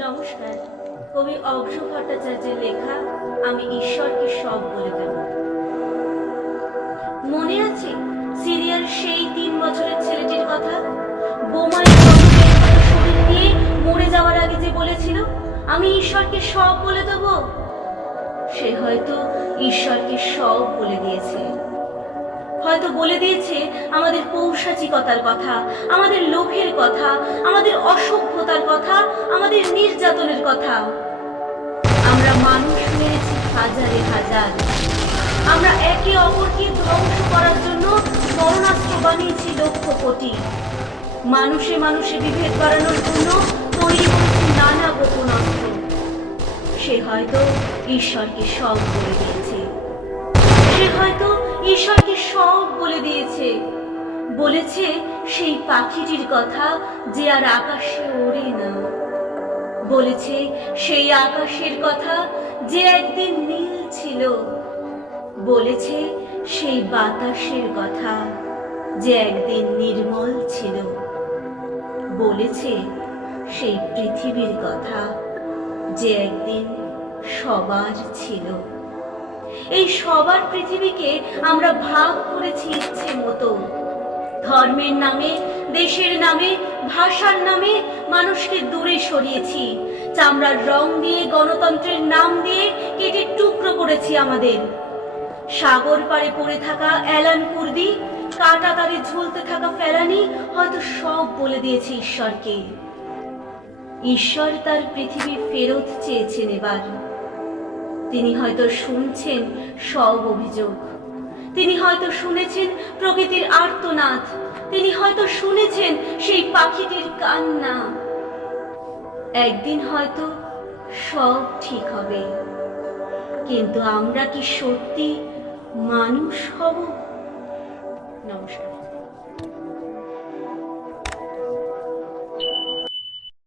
নমস্কার। কবি অগ্র ভট্টাচার্যের লেখা আমি ঈশ্বরকে সব বলে দেব। মনে আছে সিরিয়ার সেই 3 বছরের ছেলেটির কথা? বোমায় শরীর নিয়ে মরে যাওয়ার আগে যে বলেছিল আমি ঈশ্বরকে সব বলে দেব। সে হয়তো ঈশ্বরকে সব বলে দিয়েছে। হয়তো বলে দিয়েছে আমাদের পৌশাচিকতার কথা, আমাদের লোভের কথা, আমাদের অসভ্যতার কথা, আমাদের নির্যাতনের কথা। আমরা মানুষ মেরেছি হাজারে হাজার। আমরা একে অপরকে ধ্বংস করার জন্য মরণাস্ত্র বানিয়েছি লক্ষ কোটি। মানুষে মানুষে বিভেদ বাড়ানোর জন্য তৈরি করেছি নানা গোপন অস্ত্র। সে হয়তো ঈশ্বরকে সব বলে দিয়েছে। সে হয়তো ঈশ্বরকে সব বলে দিয়েছে। বলেছে সেই পাখিটির কথা যে আর আকাশে ওড়ে না। বলেছে সেই আকাশের কথা যে একদিন নীল ছিল। বলেছে সেই বাতাসের কথা যে একদিন নির্মল ছিল। বলেছে সেই পৃথিবীর কথা যে একদিন সবার ছিল। এই সবার পৃথিবীকে আমরা ভাগ করেছি ইচ্ছে মতো। ধর্মের নামে, দেশের নামে, ভাষার নামে মানুষকে দূরে সরিয়েছি। চামড়ার রং দিয়ে, গণতন্ত্রের নাম দিয়ে কেটে টুকরো করেছি আমাদের। সাগর পাড়ে পড়ে থাকা অ্যালান কুর্দি, কাটা তারে ঝুলতে থাকা ফেলানি হয়তো সব বলে দিয়েছে ঈশ্বরকে। ঈশ্বর তার পৃথিবী ফেরত চেয়েছেন এবার। তিনি হয়তো শুনছেন সব অভিযোগ। তিনি হয়তো শুনেছেন প্রকৃতির আর্তনাদ। তিনি হয়তো শুনেছেন সেই পাখিটির কান্না। একদিন হয়তো সব ঠিক হবে। কিন্তু আমরা কি সত্যি মানুষ হব? নমস্কার।